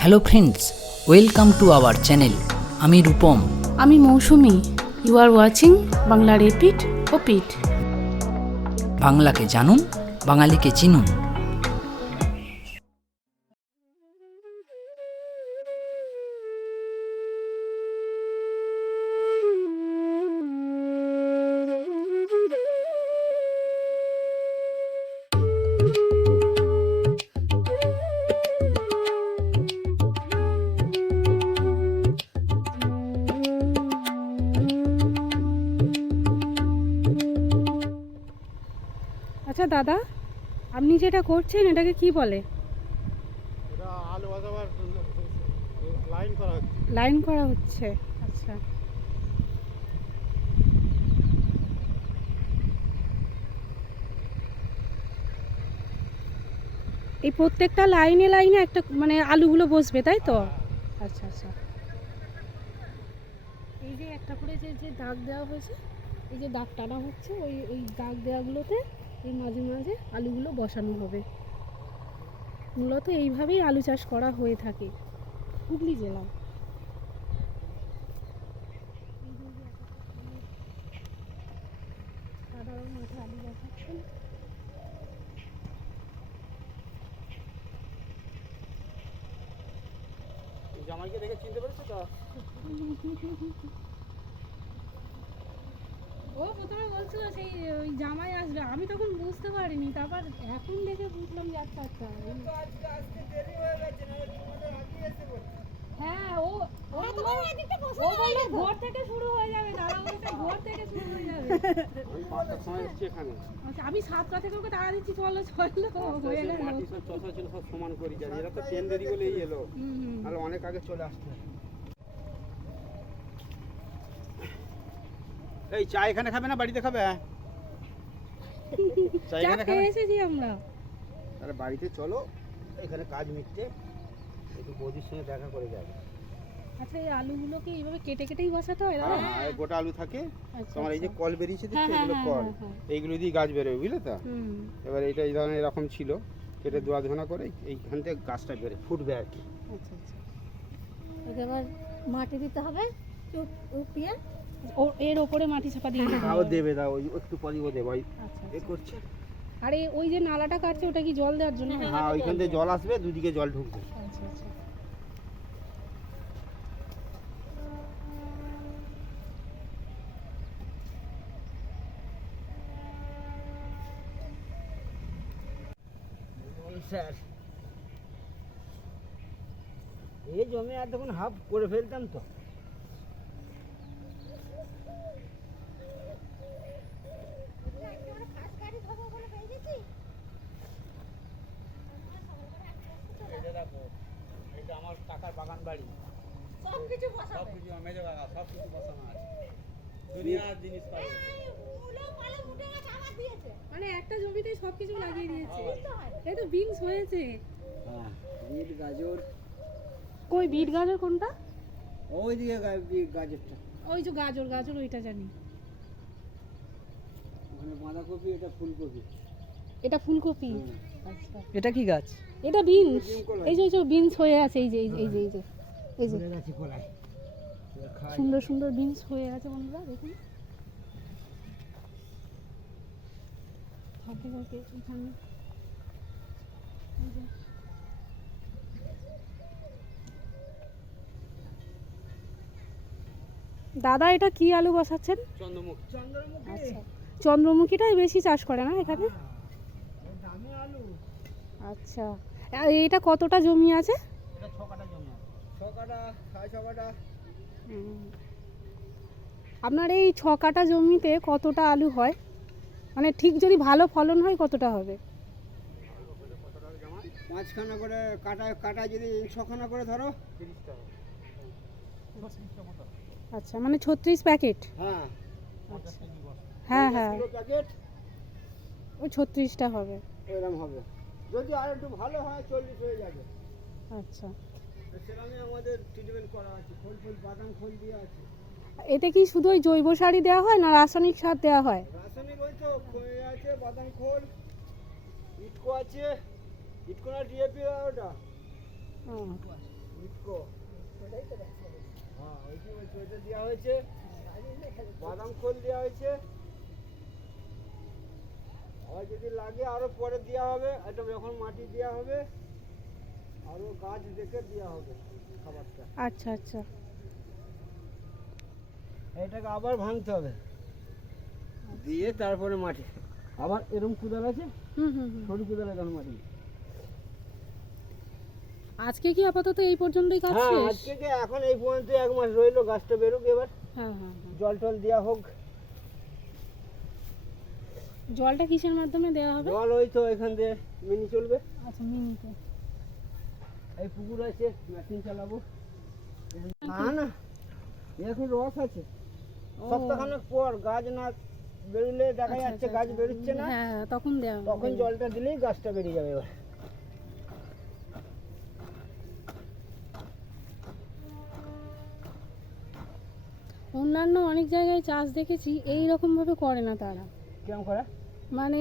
Hello friends, welcome to our channel. আমি রূপম। আমি Mousumi. You are watching Bangla repeat ও পিট। বাংলাকে জানুন, বাঙালিকে চিনুন। আচ্ছা দাদা, আপনি যেটা করছেন এটাকে কি বলে? এটা আলু বাজাবার লাইন করা হচ্ছে। লাইন করা হচ্ছে। আচ্ছা, এই প্রত্যেকটা লাইনে লাইনে একটা মানে আলুগুলো বসবে, তাই তো? আচ্ছা আচ্ছা। এই যে একটা করে যে যে দাগ দেওয়া হয়েছে, এই যে দাগ টানা হচ্ছে, ওই ওই দাগ দেওয়াগুলোতে এই মাঝে মাঝে আলুগুলো বসানো হবে। মূলত এইভাবেই আলু চাষ করা হয়ে থাকে হুগলি জেলায়। সাধারণ মাঠে আলু বসাচ্ছেন। জামাইকে দেখে চিনতে পেরেছো তো? ও প্রথমে বলছিল সেই ওই জামাই আসবে, আমি তখন বুঝতে পারিনি, তারপর এখন দেখে বুঝলাম যে আচ্ছা আচ্ছা। হ্যাঁ, ও ও বললো ভোর থেকে শুরু হয়ে যাবে, দাদা বলছে ভোর থেকে শুরু হয়ে যাবে। আমি 5টার সময় এসেছি এখানে। আচ্ছা, আমি 7টা থেকে ওকে তাড়া দিচ্ছি, চলো চলো, হয়ে গেল। মাটি সব চষা ছিল, সব সমান করি যাবে। এরা তো ট্রেন দেরি বলেই এলো, হুম। তাহলে অনেক আগে চলে আসতে। এই চা এখানে খাবে না বাড়িতে খাবে? চা চা এখানে খেয়ে খাবে? এসেছি আমরা। তাহলে বাড়িতে চলো, এখানে কাজ মিটছে, একটু বৌদির সঙ্গে দেখা করে যাবে। আচ্ছা, এই আলুগুলোকে এইভাবে কেটে কেটেই বসাতে হয় দাদা? হ্যাঁ, এই গোটা আলু থাকে। আচ্ছা, তোমার এই যে আচ্ছা। কল বেরিয়েছে হ্যাঁ, দেখছো, হ্যাঁ, এগুলো হ্যাঁ, কল, হ্যাঁ, হ্যাঁ। এইগুলো দিয়ে গাছ বেরোবে, বুঝলে তো? হুম। এবার এটা এই ধরনের এরকম ছিল, কেটে দোয়া ধোনা করে এইখান থেকে গাছটা বেরোয়, ফুটবে আর কি। আচ্ছা আচ্ছা। একে আবার মাটি দিতে হবে চুপ উপড়িয়ে। ও এর ওপরে মাটি চাপা দিয়ে দিতে তাও হবে। দেবে, দাও ওই একটু পরিব দেবে, ওই আচ্ছা এ আচ্ছা। করছে। আরে ওই যে নালাটা কাটছে ওটা কি জল দেওয়ার জন্য? হ্যাঁ, ওইখান থেকে জল আসবে, দুদিকে জল ঢুকবে। আচ্ছা আচ্ছা। স্যার, এই জমি আর তখন হাফ করে ফেলতাম তো। এটা আমার কাকার বাগান বাড়ি, সবকিছু মেজে বাগান, সবকিছু বসানো আছে, দুনিয়ার জিনিস পাবে। মানে একটা জমিতেই সবকিছু লাগিয়ে দিয়েছে। এই তো বিনস হয়েছে। হ্যাঁ, বিট গাজর, কই বিট গাজর কোনটা? ওইদিকে গাজরটা, ওই যে গাজর গাজর ওইটা জানি। ওখানে বাঁধাকপি, এটা ফুলকপি। এটা ফুলকপি। হুম। আচ্ছা, এটা কি গাছ? এটা বিনস। ডিম কলাই। এই যে বিনস হয়ে আছে, এই যে এই যে এই যে এই যে এই যে ভুলে গেছি কলাই। খাই। সুন্দর সুন্দর বিনস হয়ে আছে বন্ধুরা, দেখুন। থাকে থাকে এখানে। এই যে। দাদা, এটা কি আলু বসাচ্ছেন? চন্দ্রমুখী। চন্দ্রমুখী। আচ্ছা, চন্দ্রমুখীটাই বেশি চাষ করে না এখানে? দামি আলু। আচ্ছা, আর এটা কতটা জমি আছে? এটা 6 কাঠা জমি আছে। 6 কাঠা, 6.5 কাঠা। হুম। আপনার এই 6 কাঠা জমিতে কতটা আলু হয়? মানে ঠিক যদি ভালো ফলন হয় কতটা হবে? 5খানা করে কাটা যদি 6খানা করে ধরো, 30 টাকা। 36 টাকা মতো। আচ্ছা, মানে 36 প্যাকেট? হ্যাঁ। আচ্ছা। হ্যাঁ হ্যাঁ, কিলো প্যাকেট ওই 36টা হবে। এরকম হবে। যদি আর একটু ভালো হয় 40 হয়ে যাবে। আচ্ছা, সেরকমই আমাদের ট্রিটমেন্ট করা আছে, খোল বাদাম খোল দিয়ে আছে। এতে কি শুধু ওই জৈব সারই দেওয়া হয় না রাসায়নিক সার দেওয়া হয়? রাসায়নিক ওই তো আছে, বাদাম খোল, ইটকো আছে, ইটকো না ডিএপি, ওটা ও, ইফকো হ্যাঁ ওইটা দেওয়া হয়েছে, বাদাম খোল দেওয়া হয়েছে। আর যদি লাগে আরো পরে দেওয়া হবে, এটা যখন মাটি দেওয়া হবে আরো গাছ দেখে দেওয়া হবে খাবারটা। আচ্ছা আচ্ছা। এটাকে আবার ভাঙতে হবে, দিয়ে তারপরে মাটি আবার এরকম কুদাল আছে, হুম হুম হুম। সরু কুদালে তখন মাটি। আজকে কি আপাতত এই পর্যন্তই কাজ হ্যাঁ শেষ? আজকে যে এখন এই পর্যন্ত 1 মাস রইলো, গাছটা বেরোক এবার, হ্যাঁ হ্যাঁ হ্যাঁ। জল টল দেওয়া হোক। জলটা কিসের মাধ্যমে দেওয়া হবে? জল ওই তো এখান দিয়ে মিনি চলবে, আচ্ছা মিনিটে। এই পুকুর আছে, মেশিন চালাবো। না না এখন রস আছে, সপ্তাহখানেক পর গাছ না বেরোলে দেখা আচ্ছা, যাচ্ছে আচ্ছা, গাছ আচ্ছা। বেরোচ্ছে না, হ্যাঁ হ্যাঁ, তখন দেওয়া হবে। তখন জলটা দিলেই গাছটা বেরিয়ে যাবে। এবার অন্যান্য অনেক জায়গায় চাষ দেখেছি এই রকম ভাবে করে না তারা, কেমন করে? মানে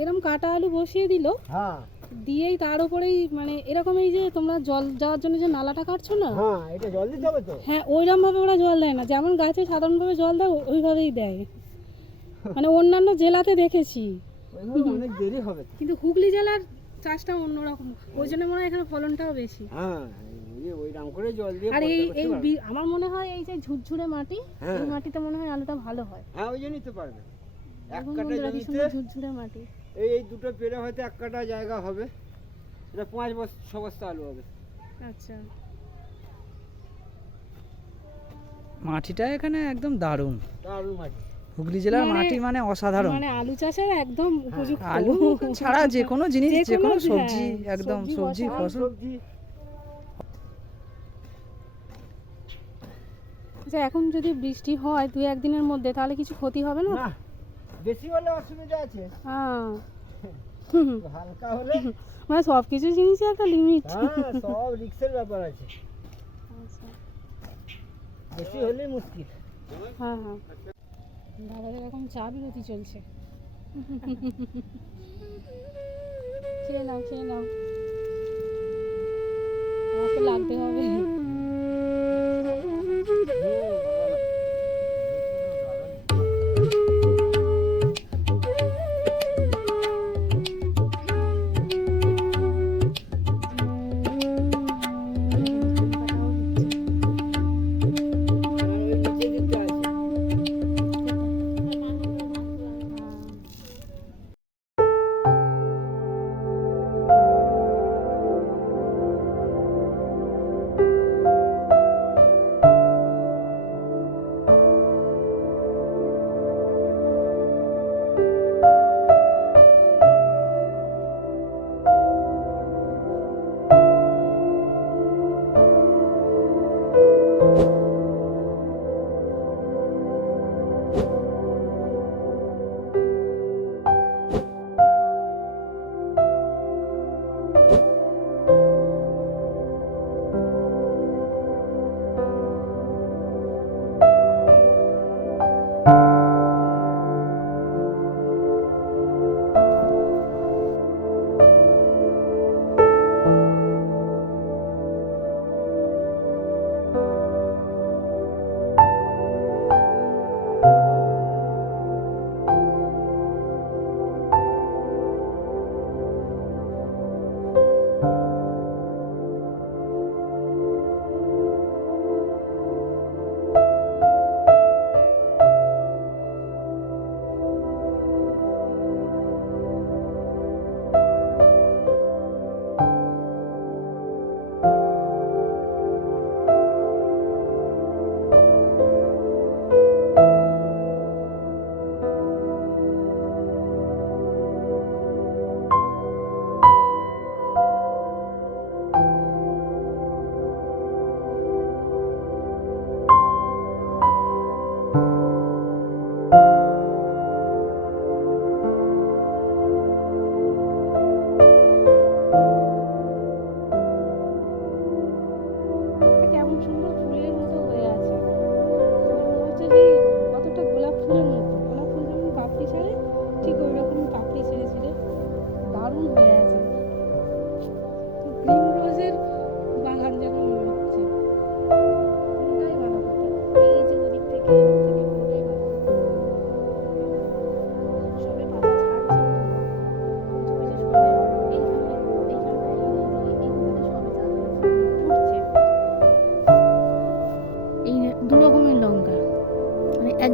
এরকম কাটা আলু বসিয়ে দিল, হ্যাঁ দিয়েই তার উপরেই মানে এরকম এই যে তোমরা জল যাওয়ার জন্য যে নালাটা কাটছো না, হ্যাঁ এটা জল দিতে হবে তো। হ্যাঁ ওইরকম ভাবে ওরা জল দেয় না, যেমন গাছে সাধারণভাবে জল দেয় ওইভাবেই দেয়। মানে অন্যান্য জেলাতে দেখেছি, ওইভাবে অনেক দেরি হবে তো। কিন্তু হুগলি জেলার চাষটা অন্যরকম, ওই জন্য মনে হয় এখানে ফলনটাও বেশি। হ্যাঁ ওই রাম করে জল দিয়ে আর পরিষ্কার করতে পারবে। আমার মনে হয় এই যে ঝুরঝুরে মাটি, হ্যাঁ। এই মাটিতে মনে হয় আলুটা ভালো হয়। হ্যাঁ ওই জন্যই তো পারবে। এক দেখুন কাঠা বন্ধুরা, কি জমিতে সুন্দর ঝুরঝুরে মাটি। এই দুটো পেরে হয়তো 1 কাঠা জায়গা হবে, এটা 5-6 বস্তা আলু হবে। আচ্ছা মাটিটা এখানে একদম দারুণ। দারুণ মাটি। হুগলি জেলার মানে- মাটি মানে অসাধারণ। মানে আলু চাষের একদম উপযুক্ত। আলু ছাড়া যে কোনো জিনিস, যে কোনো হ্যাঁ, সবজি, একদম সবজি বসানো। ফসল। সবজি আচ্ছা এখন যদি বৃষ্টি হয় 2-1 দিনের মধ্যে, তাহলে কিছু ক্ষতি হবে না? না, বেশি হলে অসুবিধা আছে, হ্যাঁ হুম, হালকা হলে মানে সব কিছু জিনিসই একটা লিমিট। হ্যাঁ সব রিক্সের ব্যাপার আছে, বেশি হলেই মুশকিল। হ্যাঁ হ্যাঁ, দাদাদের এখন চা বিরতি চলছে। খেয়ে নাও খেয়ে নাও, আমাকে লাগতে হবে। ওই নিচে দিতে আছে।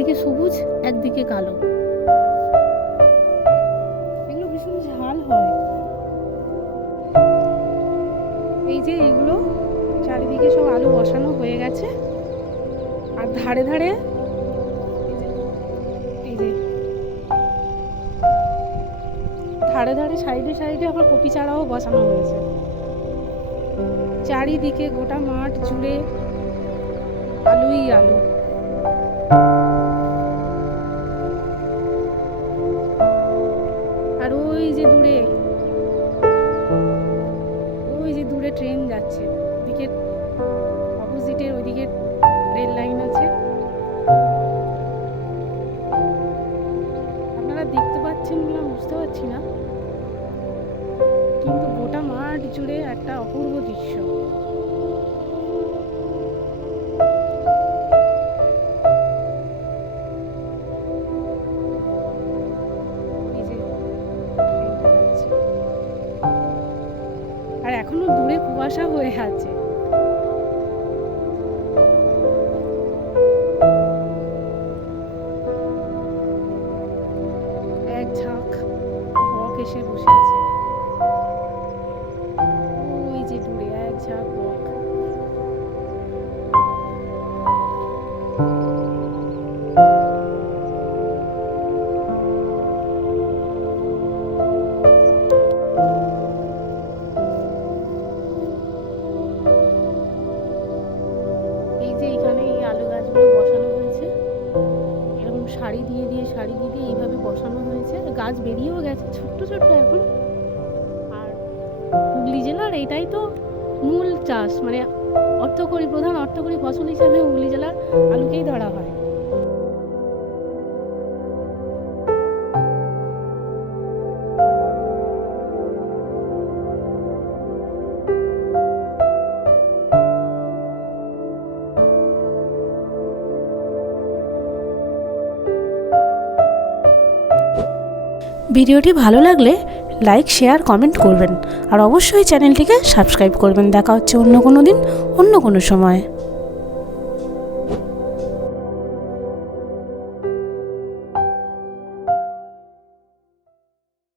একদিকে সবুজ একদিকে কালো। এগুলো ভীষণ ঝাল হয়। এই যে এগুলো চারিদিকে সব আলু বসানো হয়ে গেছে, আর ধারে ধারে এই যে ধারে ধারে সাইডে সাইডে আবার কপি চারাও বসানো হয়েছে। চারিদিকে গোটা মাঠ জুড়ে আলুই আলু। আর ওই যে দূরে ট্রেন যাচ্ছে, ওদিকে অপোজিটের ওইদিকে রেল লাইন আছে। আপনারা দেখতে পাচ্ছেন কিনা বুঝতে পারছি না, কিন্তু গোটা মাঠ জুড়ে একটা অপূর্ব দৃশ্য। এই যে ট্রেনটা যাচ্ছে, আর এখনো দূরে কুয়াশা হয়ে আছে। এক ঝাঁক বক এসে বসে আছে, ওই যে দূরে এক ঝাঁক বক। এই যে এখানে এই আলু গাছগুলো বসানো হয়েছে, এরকম সারি দিয়ে এইভাবে বসানো হয়েছে। গাছ বেরিয়েও গেছে ছোট্ট ছোট্ট এখন। আর হুগলি জেলার এটাই তো মূল চাষ, মানে প্রধান অর্থকরী ফসল হিসাবে হুগলি জেলার আলুকেই ধরা হয়। ভিডিওটি ভালো লাগলে লাইক, শেয়ার, কমেন্ট করবেন। আর অবশ্যই চ্যানেলটিকে সাবস্ক্রাইব করবেন। দেখা হচ্ছে অন্য কোনো দিন, অন্য কোনো সময়।